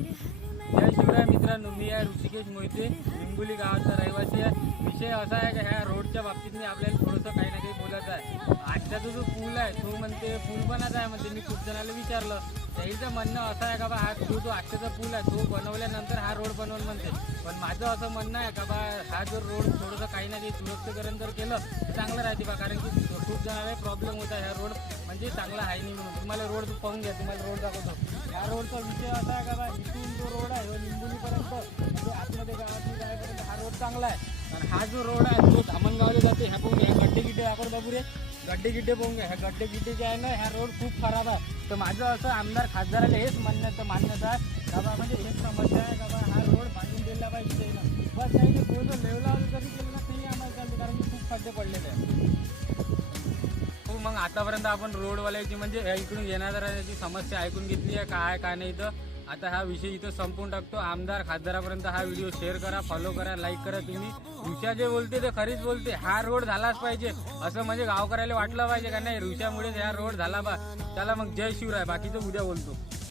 जय शिवराय मित्रांनो, मी आहे ऋषिकेश मोहिते, हिंगोली गावाचा रहिवासी आहे. विषय असा आहे की ह्या रोडच्या बाबतीत मी आपल्याला थोडंसं काही ना काही बोलत आहे. आजचा जो पूल आहे तो म्हणते पूल बनायचा आहे म्हणते. मी खूप जणांना विचारलं, त्याचं म्हणणं असं आहे का बा हा जो आजचा पूल आहे तो बनवल्यानंतर हा रोड बनवून म्हणते. पण माझं असं म्हणणं आहे का बा हा जो रोड थोडंसं काही ना काही सुरक्षीकरण जर केलं तर चांगलं राहते बा. कारण की खूप जणांना प्रॉब्लेम होता ह्या रोड म्हणजे चांगला आहे नाही म्हणून. तुम्हाला रोड पाहून घ्या, तुम्हाला रोड दाखवतो. ह्या रोडचा विषय असा आहे का बा इथून जो रोड आहे निंबोलीपर्यंत म्हणजे आतमध्ये गावातून जायपर्यंत हा रोड चांगला आहे. आणि हा जो रोड आहे तो धामणगावला जाते. ह्या पाहून ह्या गड्डे गिड्डे दाखवतो बाबू रे, गड्डे पाहून घ्या. ह्या गड्डे गिड्डे जे आहे ना ह्या रोड खूप खराब आहे. तर माझं असं आमदार खासदाराला हेच मान्यता आहे का बा म्हणजे हेच समस्या आहे का बा हा रोड बांधून दिला पाहिजे ना. बस काही नाही, थोडं लेवलावर जरी केलं ना तरी आम्हाला चालते, कारण की खूप खड्डे पडलेले आहे. हो, मग आतापर्यंत आपण रोडवाल्याची म्हणजे इकडून येणाऱ्याची समस्या ऐकून घेतली आहे काय नाही. तर आता हा विषय इथं संपवून टाकतो. आमदार खासदारापर्यंत हा व्हिडिओ शेअर करा, फॉलो करा, लाईक करा. तुम्ही ऋषा जे बोलते ते खरीच बोलते. हा रोड झालाच पाहिजे असं म्हणजे गावकऱ्याला वाटलं पाहिजे का नाही ऋषामुळे हा रोड झाला बा. त्याला मग जय शिवराय, बाकीचं उद्या बोलतो.